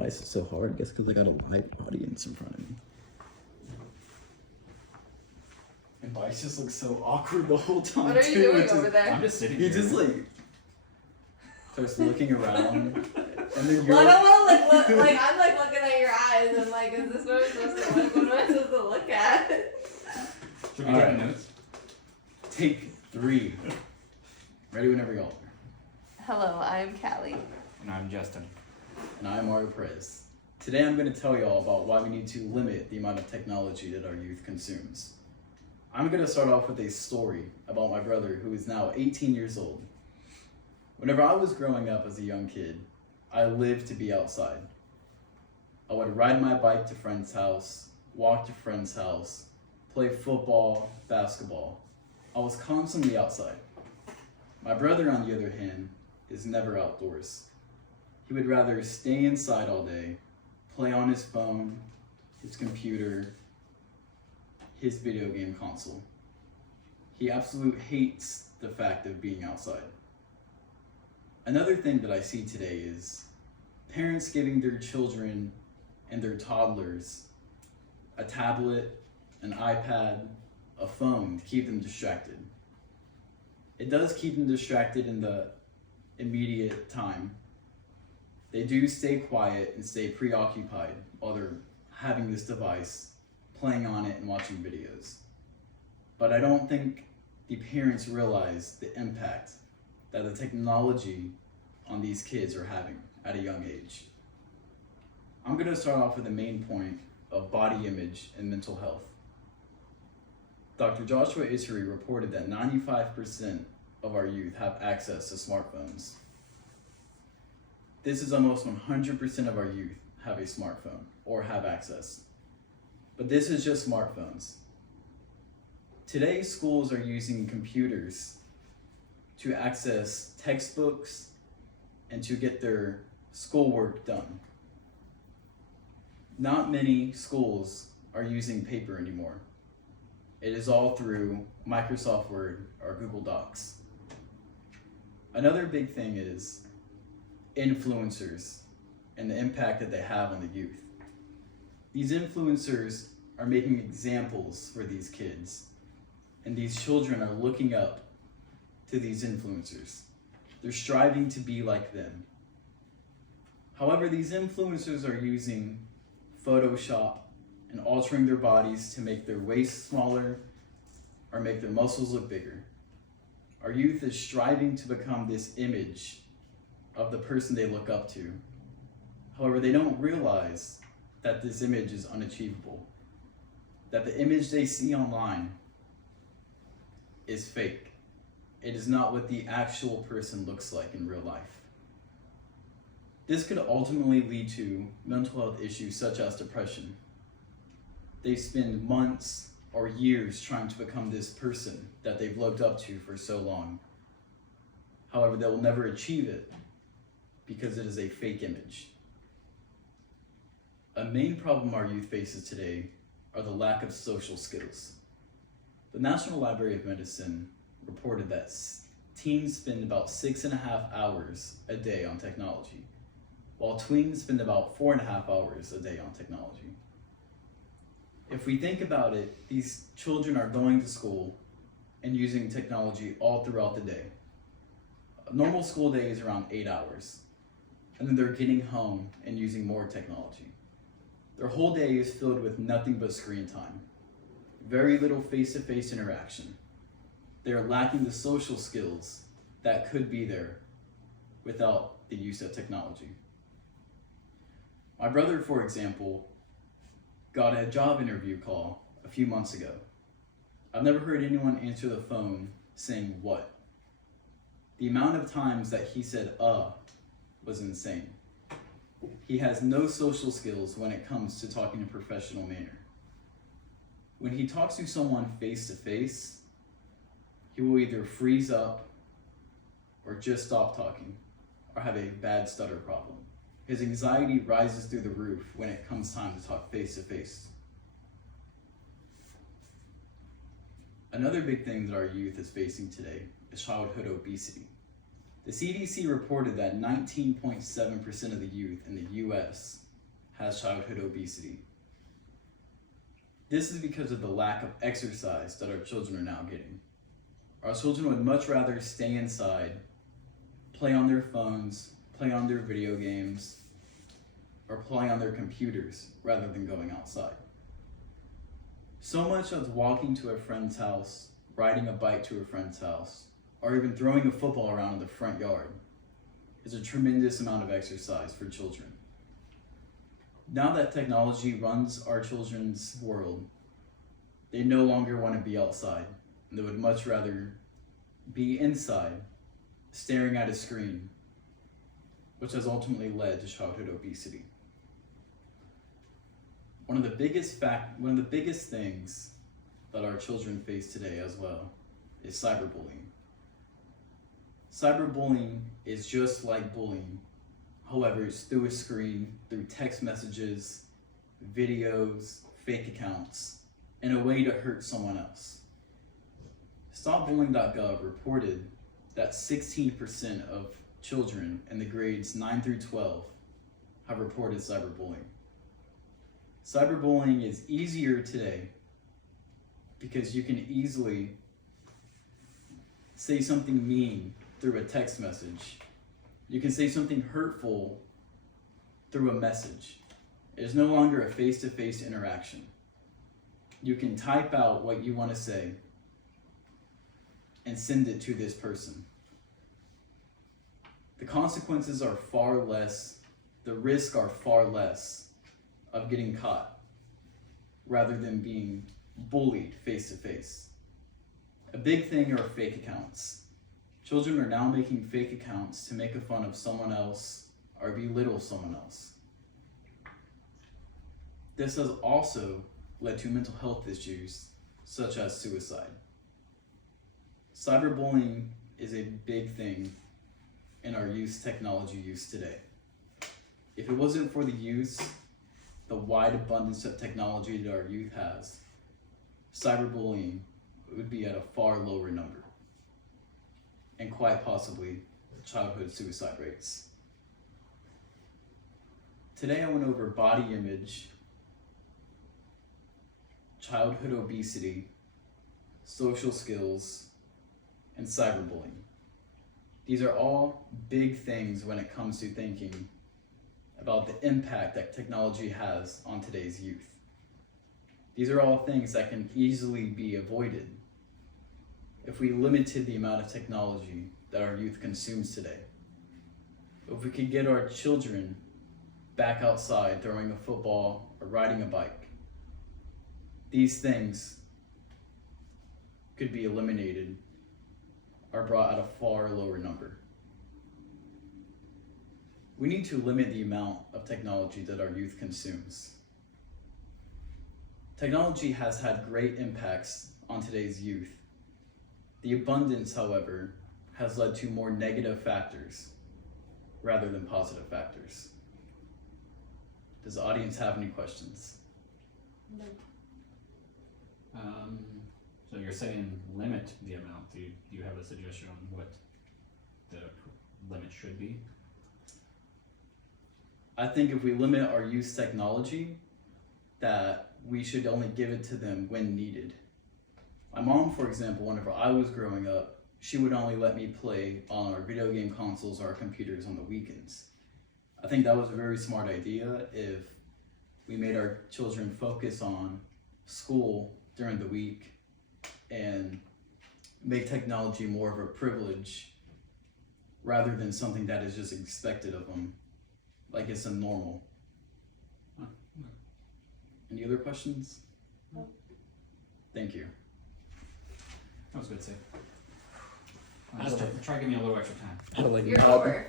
why is it so hard? I guess because I got a live audience in front of me. And Bryce just looks so awkward the whole time. What are you doing over there? I'm just sitting He here. just like starts looking around, and then you're. Well, I don't want to look, I'm like looking at your eyes. I'm like, is this what I'm supposed to look? What am I supposed to look at? Should we All take right. notes? Take 3. Ready whenever y'all are. Hello, I'm Callie. And I'm Justin. And I'm Mario Perez. Today I'm going to tell y'all about why we need to limit the amount of technology that our youth consumes. I'm going to start off with a story about my brother who is now 18 years old. Whenever I was growing up as a young kid, I lived to be outside. I would ride my bike to friend's house, walk to friend's house, play football, basketball. I was constantly outside. My brother, on the other hand, is never outdoors. He would rather stay inside all day, play on his phone, his computer, his video game console. He absolutely hates the fact of being outside. Another thing that I see today is parents giving their children and their toddlers a tablet, an iPad, a phone to keep them distracted. It does keep them distracted in the immediate time. They do stay quiet and stay preoccupied while they're having this device, playing on it and watching videos. But I don't think the parents realize the impact that the technology on these kids are having at a young age. I'm gonna start off with the main point of body image and mental health. Dr. Joshua Issery reported that 95% of our youth have access to smartphones. This is almost 100% of our youth have a smartphone or have access. But this is just smartphones. Today, schools are using computers to access textbooks and to get their schoolwork done. Not many schools are using paper anymore. It is all through Microsoft Word or Google Docs. Another big thing is influencers and the impact that they have on the youth. These influencers are making examples for these kids, and these children are looking up to these influencers. They're striving to be like them. However, these influencers are using Photoshop and altering their bodies to make their waist smaller or make their muscles look bigger. Our youth is striving to become this image of the person they look up to. However, they don't realize that this image is unachievable, that the image they see online is fake. It is not what the actual person looks like in real life. This could ultimately lead to mental health issues such as depression. They spend months or years trying to become this person that they've looked up to for so long. However, they will never achieve it because it is a fake image. A main problem our youth faces today are the lack of social skills. The National Library of Medicine reported that teens spend about 6.5 hours a day on technology, while tweens spend about 4.5 hours a day on technology. If we think about it, these children are going to school and using technology all throughout the day. A normal school day is around 8 hours, and then they're getting home and using more technology. Their whole day is filled with nothing but screen time, very little face-to-face interaction. They are lacking the social skills that could be there without the use of technology. My brother, for example, got a job interview call a few months ago. I've never heard anyone answer the phone saying what. The amount of times that he said was insane. He has no social skills when it comes to talking in a professional manner. When he talks to someone face to face, he will either freeze up or just stop talking or have a bad stutter problem. His anxiety rises through the roof when it comes time to talk face to face. Another big thing that our youth is facing today is childhood obesity. The CDC reported that 19.7% of the youth in the US has childhood obesity. This is because of the lack of exercise that our children are now getting. Our children would much rather stay inside, play on their phones, play on their video games, or play on their computers rather than going outside. So much as walking to a friend's house, riding a bike to a friend's house, or even throwing a football around in the front yard is a tremendous amount of exercise for children. Now that technology runs our children's world, they no longer want to be outside, and they would much rather be inside, staring at a screen, which has ultimately led to childhood obesity. One of the biggest things that our children face today as well is cyberbullying. Cyberbullying is just like bullying. However, it's through a screen, through text messages, videos, fake accounts, in a way to hurt someone else. StopBullying.gov reported that 16% of children in the grades 9 through 12 have reported cyberbullying. Cyberbullying is easier today because you can easily say something mean through a text message. You can say something hurtful through a message. It is no longer a face-to-face interaction. You can type out what you want to say and send it to this person. The consequences are far less, the risks are far less of getting caught rather than being bullied face-to-face. A big thing are fake accounts. Children are now making fake accounts to make fun of someone else or belittle someone else. This has also led to mental health issues such as suicide. Cyberbullying is a big thing in our youth technology use today. If it wasn't for the wide abundance of technology that our youth has, cyberbullying would be at a far lower number, and quite possibly childhood suicide rates. Today I went over body image, childhood obesity, social skills, and cyberbullying. These are all big things when it comes to thinking about the impact that technology has on today's youth. These are all things that can easily be avoided if we limited the amount of technology that our youth consumes today. If we could get our children back outside throwing a football or riding a bike, these things could be eliminated or brought at a far lower number. We need to limit the amount of technology that our youth consumes. Technology has had great impacts on today's youth. The abundance, however, has led to more negative factors rather than positive factors. Does the audience have any questions? No. So you're saying limit the amount. Do you have a suggestion on what the limit should be? I think if we limit our youth technology, that we should only give it to them when needed. My mom, for example, whenever I was growing up, she would only let me play on our video game consoles or our computers on the weekends. I think that was a very smart idea if we made our children focus on school during the week and make technology more of a privilege rather than something that is just expected of them, like it's a normal. Any other questions? No. Thank you. That was good, Save. Just try to give me a little extra time. I would like You're over.